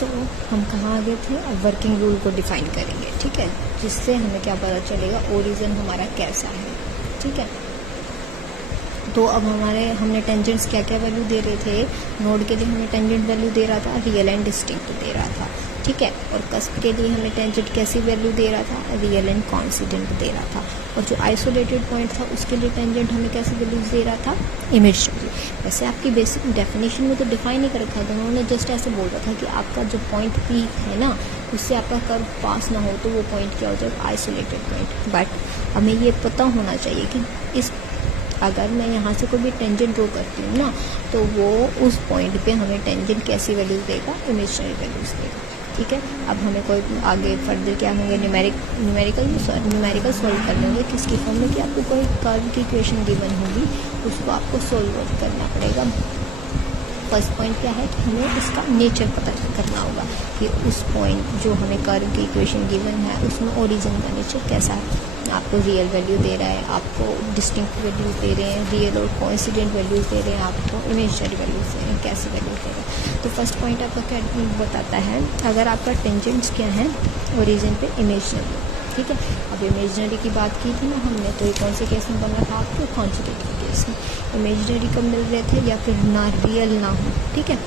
सो हम कहाँ आ गए थे, अब वर्किंग रूल को डिफाइन करेंगे, ठीक है, जिससे हमें क्या पता चलेगा ओरिजिन हमारा कैसा है, ठीक है। तो अब हमने टेंजेंट्स क्या क्या वैल्यू दे रहे थे, नोड के लिए हमें टेंजेंट वैल्यू दे रहा था रियल एंड डिस्टिंक्ट दे रहा था, ठीक है, और कस्प के लिए हमें टेंजेंट कैसी वैल्यू दे रहा था, रियल एंड कॉन्सिडेंट दे रहा था, और जो आइसोलेटेड पॉइंट था उसके लिए टेंजेंट हमें कैसी वैल्यूज दे रहा था, इमेजिनरी। वैसे आपकी बेसिक डेफिनेशन में तो डिफाइन नहीं कर रखा था, उन्होंने जस्ट ऐसे बोल रहा था कि आपका जो पॉइंट पी है ना, उससे आपका कर्व पास ना हो तो वो पॉइंट क्या हो जाएगा, आइसोलेटेड पॉइंट। बट हमें ये पता होना चाहिए कि इस अगर मैं यहाँ से कोई भी टेंजेंट ड्रॉ करती हूँ ना, तो वो उस पॉइंट पे हमें टेंजेंट कैसी वैल्यूज देगा, इमेजिनरी वैल्यूज देगा, ठीक है। अब हमें कोई आगे फर्दर क्या होंगे, न्यूमेरिकल सॉल्व करने होंगे, किसकी फॉर्म में कि आपको कोई कर्व की इक्वेशन गिवन होगी, उसको आपको सॉल्व करना पड़ेगा। फर्स्ट पॉइंट क्या है कि हमें इसका नेचर पता करना होगा कि उस पॉइंट जो हमें कर्व की इक्वेशन गिवन है उसमें ओरिजिन का नेचर कैसा है। आपको रियल वैल्यू दे रहा है, आपको डिस्टिंक्ट वैल्यूज दे रहे हैं, रियल और कोइंसिडेंट वैल्यूज दे रहे हैं, आपको इमेजिनरी वैल्यूज दे रहे हैं, कैसे वैल्यूज दे रहे हैं। तो फर्स्ट पॉइंट आपका क्या बताता है, अगर आपका टेंजेंट्स क्या है ओरिजिन पे इमेजिनरी, ठीक है। अब इमेजिनरी की बात की थी ना हमने, तो ये कौन से केस में बन रहा था, आपके कॉन्जुगेट के केस में इमेजिनरी कब मिल रहे थे, या फिर ना रियल ना हो, ठीक है।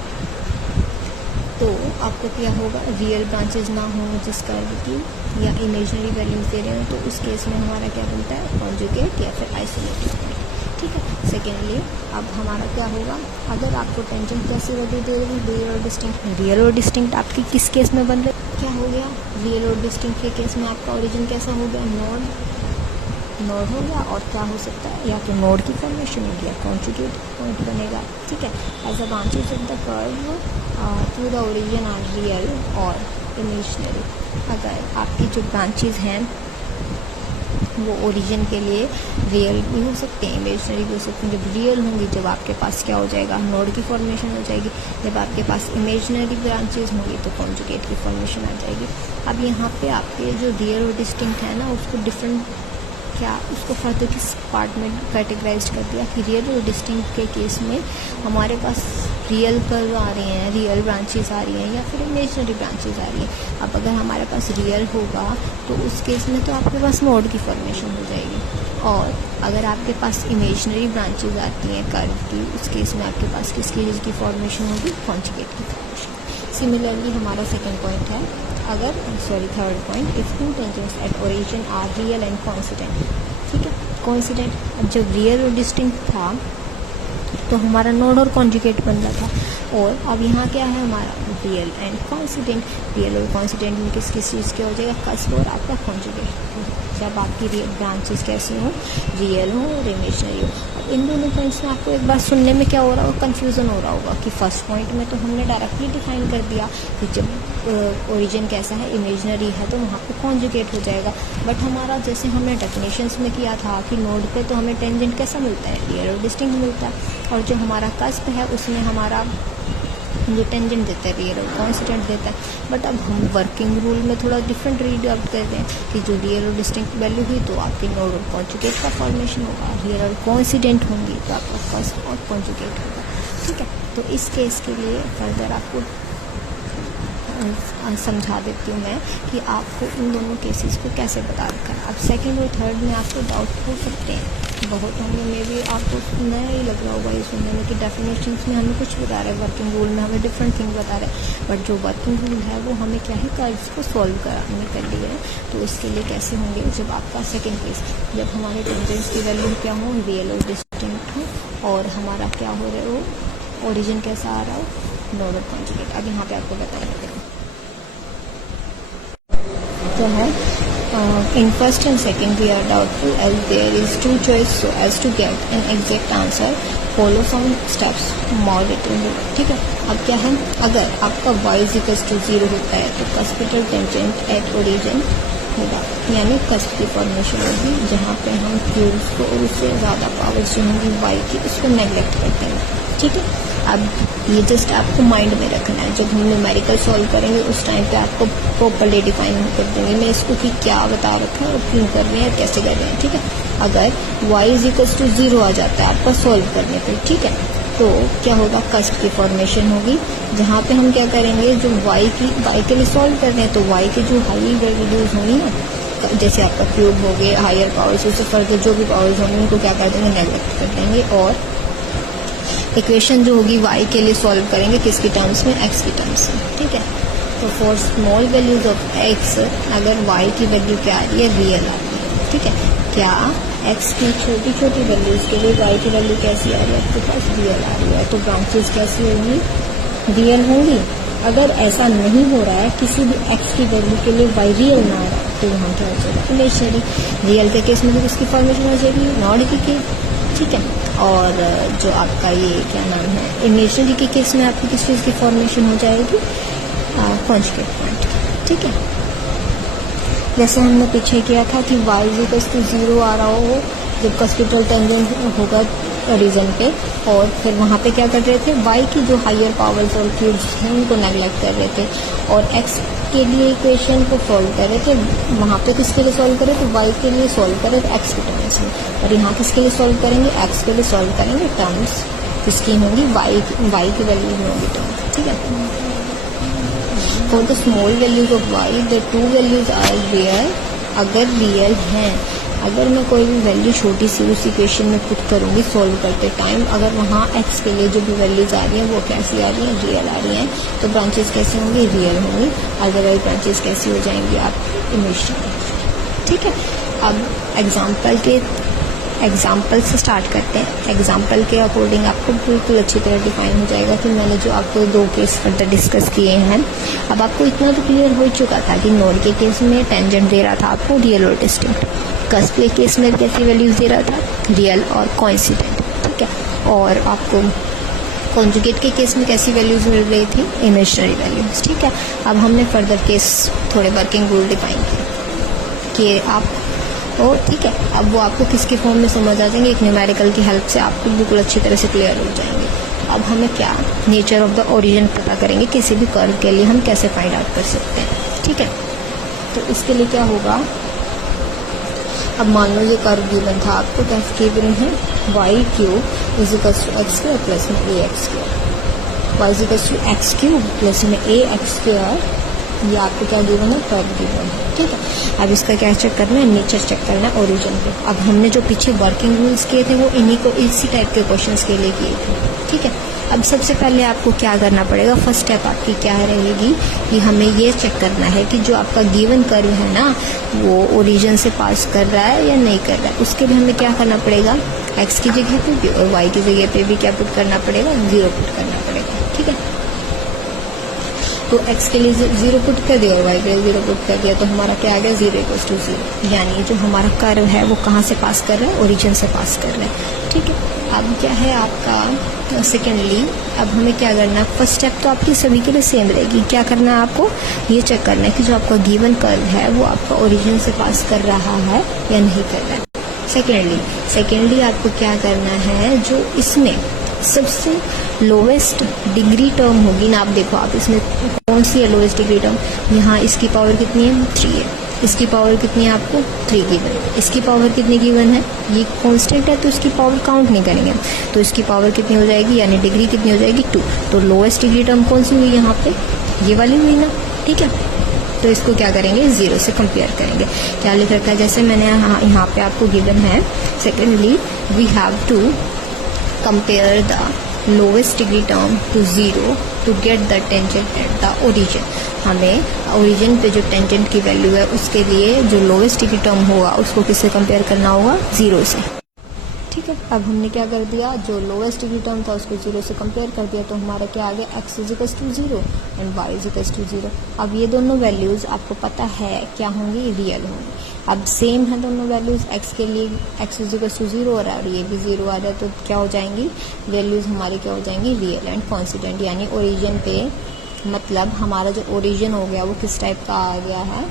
तो आपको क्या होगा, रियल ब्रांचेस ना हो जिस कर्व की, या इमेजिनरी वैल्यूज दे रहे हो, तो उस केस में हमारा क्या बनता है, कॉन्जुगेट या फिर आइसोलेटेड पॉइंट, ठीक है। सेकेंडली अब हमारा क्या होगा, अगर आपको टेंजेंट कैसी वैल्यू दे रही है, रियल और डिस्टिंक्ट, रियल और डिस्टिंक्ट आपकी किस केस में बन रही है, क्या हो गया, रियल और डिस्टिंक्ट के केस में आपका ओरिजिन कैसा हो गया, नोड हो गया, और क्या हो सकता है, या तो नोड की फॉर्मेशन हो गया, कॉन्जुगेट पॉइंट बनेगा, ठीक है। As a branches of the curve to the origin are real और इमेजिनरी। अगर आपकी जो ब्रांचेस हैं वो ओरिजिन के लिए रियल भी हो सकते हैं, इमेजिनरी भी हो सकते हैं। जब रियल होंगी, जब आपके पास क्या हो जाएगा, नोड की फॉर्मेशन हो जाएगी। जब आपके पास इमेजिनरी ब्रांचेस होंगी तो कॉन्जुगेट की फॉर्मेशन आ जाएगी। अब यहाँ पे आपके जो रियल और डिस्टिंक्ट है ना, उसको डिफरेंट क्या उसको फर्दर किस पार्ट में कैटेगराइज कर दिया कि रियल और डिस्टिंक्ट के केस में हमारे पास रियल कर्व आ रहे हैं, रियल ब्रांचेस आ रही हैं, या फिर इमेजिनरी ब्रांचेस आ रही हैं। अब अगर हमारे पास रियल होगा तो उस केस में तो आपके पास नोड की फॉर्मेशन हो जाएगी, और अगर आपके पास इमेजिनरी ब्रांचेस आती हैं कर्व की, उस केस में आपके पास किसकी चीज़ की फॉर्मेशन होगी, कॉन्जुगेट की फॉर्मेशन। सिमिलरली हमारा सेकेंड पॉइंट है, third point, if two tangents at origin are real and coincident, ठीक है। कोइंसिडेंट जब रियल और डिस्टिंक्ट था तो हमारा नोड और कॉन्जुगेट बन रहा था, और अब यहाँ क्या है हमारा रियल एंड कोइंसिडेंट। रियल और कोइंसिडेंट में किस चीज़ के हो जाएगा, कस्प और आपका कॉन्जुगेट। जब आपकी ब्रांचेस कैसी हों, रियल हो और इमेजिनरी हो। अब इन दोनों पॉइंट्स में आपको एक बार सुनने में क्या हो रहा होगा, कन्फ्यूज़न हो रहा होगा कि फर्स्ट पॉइंट में तो हमने डायरेक्टली डिफाइन कर दिया कि जब ओरिजिन कैसा है, इमेजिनरी है, तो वहाँ पे कॉन्जुगेट हो जाएगा। बट हमारा जैसे हमने डेफिनेशंस में किया था कि नोड पे तो हमें टेंजेंट कैसा मिलता है, रियल और डिस्टिंक्ट मिलता है, और जो हमारा कस्प है उसमें हमारा जो टेंजेंट देता है रियल और कोइंसिडेंट देता है। बट अब हम वर्किंग रूल में थोड़ा डिफरेंट रीड आउट करते हैं कि जो रियल और डिस्टिंक्ट वैल्यू हुई तो आपके नोड और कॉन्जुगेट का फॉर्मेशन होगा, रियल और कोइंसिडेंट होंगी तो आपका कस्प और कॉन्जुगेट होगा, ठीक है। तो इस केस के लिए फर्दर आपको समझा देती हूँ मैं कि आपको इन दोनों केसेस को कैसे बता रखा है। अब सेकंड और थर्ड में आपको डाउट हो सकते हैं, बहुत होंगे, में भी आपको नया ही लग रहा होगा ये सुनने में कि डेफिनेशंस में हमें कुछ बता रहे हैं, वर्किंग रूल में हमें डिफरेंट थिंग बता रहे हैं। बट जो वर्किंग रूल है वो हमें क्या है, कर्व्स को सॉल्व कराने के लिए है। तो इसके लिए कैसे होंगे, जब आपका सेकेंड केस, जब हमारे टेंजेंट्स की वैल्यू क्या हो, रियल और डिस्टिंक्ट हो, और हमारा क्या हो रहा हो, ओरिजिन कैसा आ रहा हो, नोड और कॉन्जुगेट। अब यहाँ पे आपको बताएंगे तो है in first and second we are doubtful as there is two choice, so as to get an exact answer follow some steps more written, ठीक है। अब क्या है, अगर आपका y = 0 होता है तो कस्पिटल टेंजेंट एट ओरिजिन होगा, यानी कस्प की फॉर्मेशन होगी जहाँ पे हम क्यूब्स को और उससे ज़्यादा पावर जो होंगी y की उसको नेगलेक्ट करते हैं, ठीक है। अब ये जस्ट आपको माइंड में रखना है, जब हम न्यूमेरिकल सॉल्व करेंगे उस टाइम पे आपको प्रॉपरली डिफाइन कर देंगे मैं इसको कि क्या बता रखा है और क्यों कर रहे हैं, कैसे कर रहे हैं, ठीक है। अगर y = 0 आ जाता है आपका सॉल्व करने पे, ठीक है, तो क्या होगा, कस्ट की फॉर्मेशन होगी, जहाँ पे हम क्या करेंगे, जो वाई के लिए सॉल्व कर रहे हैं, तो वाई के जो हाई वैल्यूज होंगी ना, जैसे आपका क्यूब हो गए, हायर पावर्स, उससे फर्दर जो भी पावर्स होंगे उनको क्या कर देंगे, नेगलेक्ट कर देंगे, और इक्वेशन जो होगी वाई के लिए सॉल्व करेंगे किसकी टर्म्स में, एक्स की टर्म्स में, ठीक है। तो for small values of x, अगर वाई की वैल्यू क्या आ रही है, रियल आ रही है, ठीक है। क्या एक्स की छोटी छोटी वैल्यूज के लिए वाई की वैल्यू कैसी आ रही है, आपके पास रियल आ रही है, तो ब्रांचेस कैसी होंगी, रियल होंगी। अगर ऐसा नहीं हो रहा है, किसी भी एक्स की वैल्यू के लिए वाई रियल ना आ रहा है, तो वहाँ क्या हो जाएगा, इमेजिनरी। रियल के केस में तो इसकी फॉर्मेशन हो जाएगी नॉट की के, ठीक है। और जो आपका ये क्या नाम है, इमेजिनरी के केस में आपकी किस चीज़ की फॉर्मेशन हो जाएगी, कॉन्जुगेट पॉइंट, ठीक है। जैसे हमने पीछे किया था कि y इक्वल्स टू 0 आ रहा हो जब कस्पिटल टेंजेंट होगा रीजन पे, और फिर वहाँ पे क्या कर रहे थे, y की जो हायर पावर्स और क्यूब्स हैं उनको नेगलेक्ट कर रहे थे, और x के लिए इक्वेशन को सॉल्व कर रहे थे। वहाँ पे किसके लिए सॉल्व करें, तो y के लिए सॉल्व करें x के टर्म्स में, और यहाँ किसके लिए सॉल्व करेंगे, x के लिए सॉल्व करेंगे टर्म्स किसकी होंगी, y की वैल्यू में होंगी टर्म, ठीक है। For the small values of y, the two values are real, अगर रियल हैं, अगर मैं कोई भी वैल्यू छोटी सी उस इक्वेशन में पुट करूँगी सॉल्व करते टाइम, अगर वहाँ x के लिए जो भी वैल्यूज आ रही हैं वो कैसी आ रही हैं, रियल आ रही हैं, तो ब्रांचेस कैसे होंगी, रियल होंगी। अदरवाइज ब्रांचेस कैसी हो जाएंगी, आप इमेजिनरी, ठीक है। अब एग्जाम्पल से स्टार्ट करते हैं। एग्जाम्पल के अकॉर्डिंग आपको बिल्कुल अच्छी तरह डिफाइन हो जाएगा कि मैंने जो आपको 2 केस फर्दर डिस्कस किए हैं। अब आपको इतना तो क्लियर हो चुका था कि नोड के केस में टेंजेंट दे रहा था आपको रियल और डिस्टिंक्ट, कस्प के केस में कैसी वैल्यूज दे रहा था, रियल और कोइंसिडेंट, ठीक है। और आपको कॉन्जुगेट के केस में कैसी वैल्यूज मिल रही थी, इमेजिनरी वैल्यूज, ठीक है। अब हमने फर्दर केस थोड़े वर्किंग रूल डिफाइन किए कि आप ठीक है, अब वो आपको किसके फॉर्म में समझ आ जाएंगे, एक न्यूमेरिकल की हेल्प से आपको बिल्कुल अच्छी तरह से क्लियर हो जाएंगे। अब हमें क्या, नेचर ऑफ द ओरिजिन पता करेंगे, किसी भी कर्व के लिए हम कैसे फाइंड आउट कर सकते हैं, ठीक है। तो इसके लिए क्या होगा, अब मान लो ये कर्व गिवन था आपको, कैसे गिवन है, y cube is equals to x square plus में ए x square, y is equals to x cube plus में ए एक्स स्क्वायर, ये आपको क्या गिवन है, कर्व गिवन है, ठीक है। अब इसका क्या चेक करना है, नेचर चेक करना है ओरिजिन पे। अब हमने जो पीछे वर्किंग रूल्स किए थे वो इन्हीं को इसी टाइप के क्वेश्चंस के लिए किए थे, ठीक है। अब सबसे पहले आपको क्या करना पड़ेगा, फर्स्ट स्टेप आपकी क्या रहेगी कि हमें ये चेक करना है कि जो आपका गिवन कर्व है ना वो ओरिजिन से पास कर रहा है या नहीं कर रहा है। उसके लिए हमें क्या करना पड़ेगा, एक्स की जगह पे भी और वाई की जगह पे भी क्या पुट करना पड़ेगा, 0 पुट करना पड़ेगा, ठीक है। तो x के लिए 0 पुट कर दिया और y के लिए 0 पुट कर दिया, तो हमारा क्या आ गया, 0 इक्वल्स टू 0, यानी जो हमारा कर्व है वो कहाँ से पास कर रहा है, ओरिजिन से पास कर रहा है, ठीक है। अब क्या है आपका सेकेंडली, अब हमें क्या करना है, फर्स्ट स्टेप तो आपकी सभी के लिए सेम रहेगी। क्या करना है आपको, ये चेक करना है कि जो आपका गिवन कर्व है वो आपका ओरिजिन से पास कर रहा है या नहीं कर रहा है। सेकेंडली आपको क्या करना है, जो इसमें सबसे लोवेस्ट डिग्री टर्म होगी ना, आप देखो आप इसमें कौन सी है लोवेस्ट डिग्री टर्म, यहाँ इसकी पावर कितनी है, 3 है, इसकी पावर कितनी है आपको, 3 गिवन, इसकी पावर कितनी गिवन है, ये कांस्टेंट है तो इसकी पावर काउंट नहीं करेंगे, तो इसकी पावर कितनी हो जाएगी, यानी डिग्री कितनी हो जाएगी, 2। तो लोवेस्ट डिग्री टर्म कौन सी हुई यहाँ पे, ये वाली हुई ना, ठीक है। तो इसको क्या करेंगे, 0 से कंपेयर करेंगे। क्या लिख रखा है, जैसे मैंने यहाँ पे आपको गिवन है, secondly we have to compare the lowest degree term to 0 to get the tangent at the origin। हमें origin पे जो tangent की वैल्यू है उसके लिए जो lowest degree term होगा उसको किससे कंपेयर करना होगा, 0 से, ठीक है। अब हमने क्या कर दिया, जो लोवेस्ट डिग्री टर्म था उसको 0 से कंपेयर कर दिया, तो हमारा क्या आ गया, x is equals to 0 and y is equals to 0। अब ये दोनों वैल्यूज आपको पता है क्या होंगी, रियल होंगी। अब सेम है दोनों वैल्यूज, x के लिए x इज इक्वल्स टू 0 और ये भी 0 आ रहा है, तो क्या हो जाएंगी वैल्यूज हमारी, क्या हो जाएंगी, रियल एंड कॉन्सिडेंट, यानी ओरिजिन पे, मतलब हमारा जो ओरिजिन हो गया वो किस टाइप का आ गया है,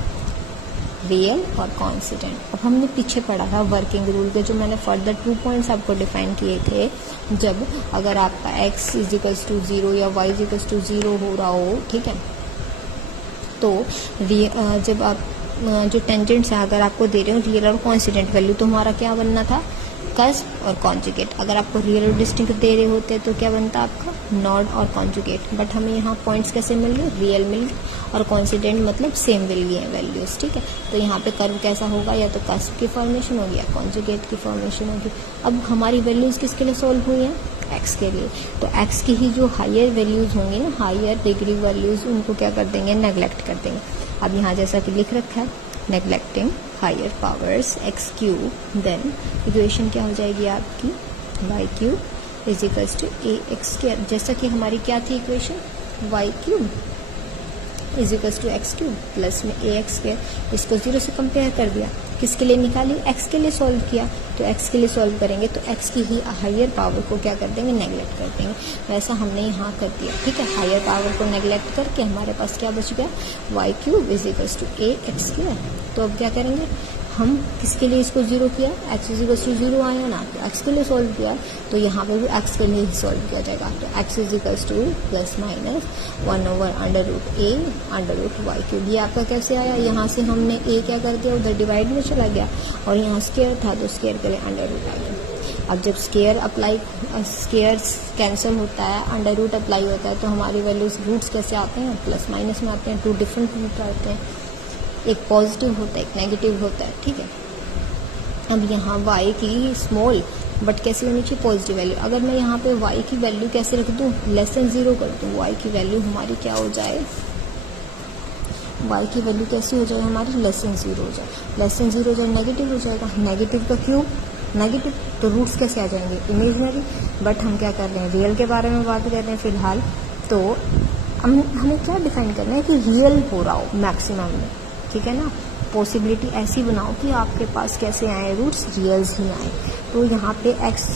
रियल और कॉन्सिडेंट। अब हमने पीछे पढ़ा था वर्किंग रूल के, जो मैंने फर्दर 2 पॉइंट्स आपको डिफाइन किए थे, जब अगर आपका x इज इक्वल्स टू 0 या y इज इक्वल्स टू 0 हो रहा हो, ठीक है, तो जब आप जो टेंजेंट्स है अगर आपको दे रहे हो रियल और कॉन्सिडेंट वैल्यू, तो हमारा क्या बनना था, कस्प और कॉन्जुगेट। अगर आपको रियल और डिस्टिंक्ट दे रहे होते तो क्या बनता आपका नॉड और कॉन्जुगेट, बट हमें यहाँ पॉइंट्स कैसे मिल गए, रियल मिल गए और कॉन्सिडेंट मतलब सेम मिल गए हैं वैल्यूज, ठीक है। तो यहाँ पे कर्व कैसा होगा, या तो कस्प की फॉर्मेशन होगी या कॉन्जुगेट की फॉर्मेशन होगी। अब हमारी वैल्यूज किसके लिए सॉल्व हुई हैं, एक्स के लिए। तो एक्स की ही जो हायर वैल्यूज होंगी ना, हायर डिग्री वैल्यूज, उनको क्या कर देंगे, नेग्लेक्ट कर देंगे। अब यहाँ जैसा कि लिख रखा है neglecting higher powers X cube, then equation क्या हो जाएगी आपकी Y cube is equals to A x square. जैसा कि हमारी क्या थी equation, Y cube is equals to x cube plus में ए एक्स स्क्वायर। इसको 0 से कंपेयर कर दिया, किसके लिए निकाली, एक्स के लिए सॉल्व किया। तो एक्स के लिए सॉल्व करेंगे तो एक्स की ही हायर पावर को क्या कर देंगे, नेग्लेक्ट कर देंगे। वैसा हमने यहाँ कर दिया, ठीक है। हायर पावर को नेग्लेक्ट करके हमारे पास क्या बच गया, Y cube is equals to A x square. तो अब क्या करेंगे, हम किसके लिए इसको 0 किया, एक्स इज इक्वल्स टू 0 आया ना, तो एक्स के लिए सॉल्व किया, तो यहाँ पे भी एक्स के लिए ही सॉल्व किया जाएगा। तो x is equals two plus minus 1/√a √y cube. ये आपका कैसे आया, यहाँ से हमने a क्या कर दिया, उधर डिवाइड में चला गया और यहाँ स्क्वायर था तो स्क्वायर करे √, आ गया। अब जब स्क्वायर कैंसिल होता है, अंडर रूट अप्लाई होता है, तो हमारी वैल्यूज रूट्स कैसे आते हैं, प्लस माइनस में आते हैं, 2 डिफरेंट रूट आते हैं, एक पॉजिटिव होता है एक नेगेटिव होता है, ठीक है। अब यहाँ y की स्मॉल बट कैसी होनी चाहिए, पॉजिटिव वैल्यू। अगर मैं यहाँ पे y की वैल्यू कैसे रख दूँ, लेस देन 0 कर दूँ, y की वैल्यू हमारी क्या हो जाए, y की वैल्यू कैसी हो जाए हमारी, लेस देन 0 हो जाए। लेस देन 0 हो जाए नेगेटिव हो जाएगा, नेगेटिव का क्यूब नेगेटिव, तो रूट्स कैसे आ जाएंगे, इमेजनरी। बट हम क्या कर रहे हैं, रियल के बारे में बात कर रहे हैं फिलहाल। तो हमें क्या डिफाइन करना है कि रियल हो रहा हो मैक्सिमम में, ठीक है ना। पॉसिबिलिटी ऐसी बनाओ कि आपके पास कैसे आए, रूट्स रियल्स ही आए। तो यहाँ पे एक्स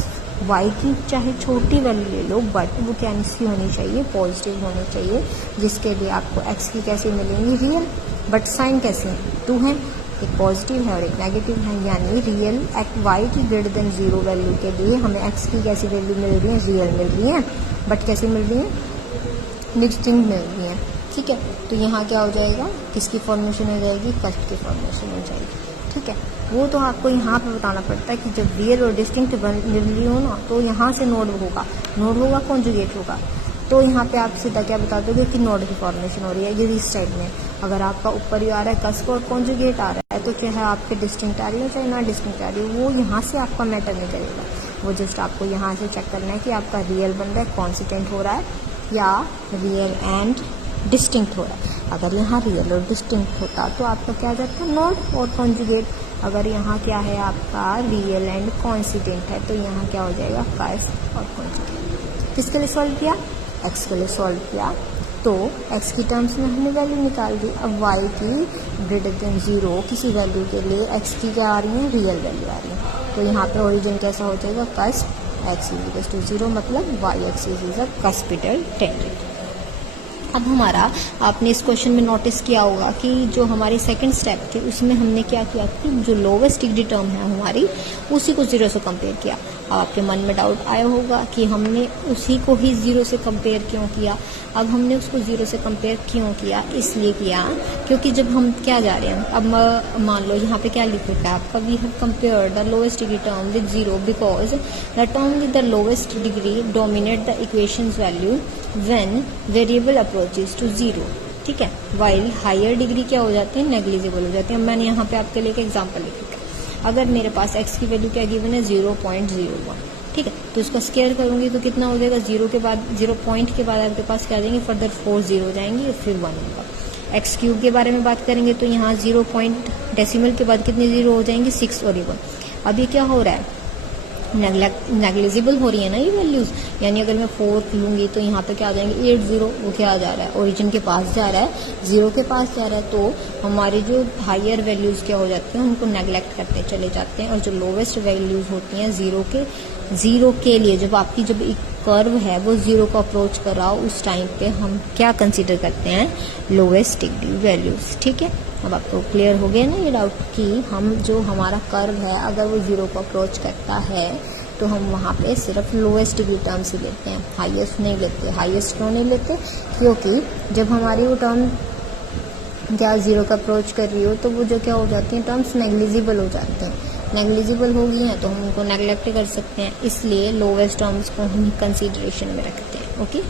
वाई की चाहे छोटी वैल्यू ले लो, बट वो कैसी होनी चाहिए, पॉजिटिव होनी चाहिए, जिसके लिए आपको एक्स की कैसे मिलेंगी, रियल। बट साइन कैसे हैं, 2 हैं, एक पॉजिटिव है और एक नेगेटिव है, यानी रियल एक्ट वाई की ग्रेटर देन 0 वैल्यू के लिए हमें एक्स की कैसी वैल्यू मिल रही है, रियल मिल रही है, बट कैसे मिल रही है, डिस्टिंक्ट मिल रही है, ठीक है। तो यहाँ क्या हो जाएगा, किसकी फॉर्मेशन हो जाएगी, कस्ट की फॉर्मेशन हो जाएगी, ठीक है। वो तो आपको यहाँ पे बताना पड़ता है कि जब रियल और डिस्टिंक्ट वैल्यू हो ना, तो यहाँ से नोड होगा कॉन्जुगेट होगा। तो यहाँ पे आप सीधा क्या बता दोगे कि नोड की फॉर्मेशन हो रही है, ये इस टाइप में। अगर आपका ऊपर ही आ रहा है कस्प और कॉन्जुगेट आ रहा है, तो चाहे आपके डिस्टिंक्ट आ रही हो चाहे ना डिस्टिंक्ट आ रही हो, वो यहाँ से आपका मैटर नहीं करेगा। वो जस्ट आपको यहाँ से चेक करना है कि आपका रियल बन रहा है, कॉन्सिस्टेंट हो रहा है, या रियल एंड डिस्टिंक्ट हो रहा है। अगर यहाँ रियल और डिस्टिंक्ट होता तो आपका क्या आ जाता है, नोड और कॉन्जुगेट। अगर यहाँ क्या है आपका रियल एंड कॉन्सिस्टेंट है, तो यहाँ क्या हो जाएगा, कस्प और कॉन्जुगेट। किसके लिए सॉल्व किया, एक्स के लिए सॉल्व किया, तो एक्स की टर्म्स में हमने वैल्यू निकाल दी। अब वाई की ग्रेटर देन 0 किसी वैल्यू के लिए एक्स की क्या आ रही है, रियल वैल्यू आ रही है। तो यहाँ पे ओरिजिन कैसा हो जाएगा, cusp x is equal to 0, मतलब y x is a cuspidal tangent. अब हमारा आपने इस क्वेश्चन में नोटिस किया होगा कि जो हमारी सेकंड स्टेप थी उसमें हमने क्या किया कि जो लोवेस्ट डिग्री टर्म है हमारी, उसी को 0 से कंपेयर किया। अब आपके मन में डाउट आया होगा कि हमने उसी को ही 0 से कंपेयर क्यों किया। अब हमने उसको 0 से कंपेयर क्यों किया, इसलिए किया क्योंकि जब हम क्या जा रहे हैं, अब मान लो यहाँ पे क्या लिख रखा है आपका, we have compare the lowest degree term with 0 because the term with the lowest degree dominate the equation's value when variable approaches to 0, ठीक है। वाइल हायर डिग्री क्या हो जाती है, नेग्लिजिबल हो जाती है। मैं यहाँ पे आपके लिए एक एग्जांपल लिख रखा है। अगर मेरे पास x की वैल्यू क्या गिवन है, 0.01, ठीक है, तो इसको स्क्वायर करूंगी तो कितना हो जाएगा, 0 के बाद 0 पॉइंट के बाद आपके पास क्या आ जाएंगे, फर्दर 4 0 जाएंगे, फिर 1 होगा। एक्स क्यूब के बारे में बात करेंगे तो यहाँ 0 पॉइंट डेसिमल के बाद कितने 0 हो जाएंगे, 6 और 1। अब ये क्या हो रहा है, नेग्लिजिबल हो रही है ना ये वैल्यूज, यानी अगर मैं 4 लूंगी तो यहाँ पे क्या आ जाएंगे 8 0, वो क्या आ जा रहा है, ओरिजिन के पास जा रहा है, 0 के पास जा रहा है। तो हमारी जो हायर वैल्यूज क्या हो जाती हैं, उनको नेग्लेक्ट करते चले जाते हैं, और जो लोवेस्ट वैल्यूज होती हैं 0 के लिए, जब आपकी जब एक कर्व है वो 0 को अप्रोच कर रहा हो, उस टाइम पे हम क्या कंसीडर करते हैं, लोवेस्ट डिग्री वैल्यूज, ठीक है। अब आपको क्लियर हो गया ना ये डाउट कि हम जो हमारा कर्व है अगर वो 0 को अप्रोच करता है तो हम वहाँ पे सिर्फ लोवेस्ट डिग्री टर्म्स ही लेते हैं, हाईएस्ट नहीं लेते। हाईएस्ट क्यों नहीं लेते, क्योंकि जब हमारी वो टर्म क्या 0 का अप्रोच कर रही हो तो वो जो क्या हो जाती हैं, टर्म्स नेग्लिजिबल हो जाते हैं। नेग्लिजिबल हो गई हैं तो हम उनको नेग्लेक्ट कर सकते हैं, इसलिए लोवेस्ट टर्म्स को हम कंसीडरेशन में रखते हैं। ओके।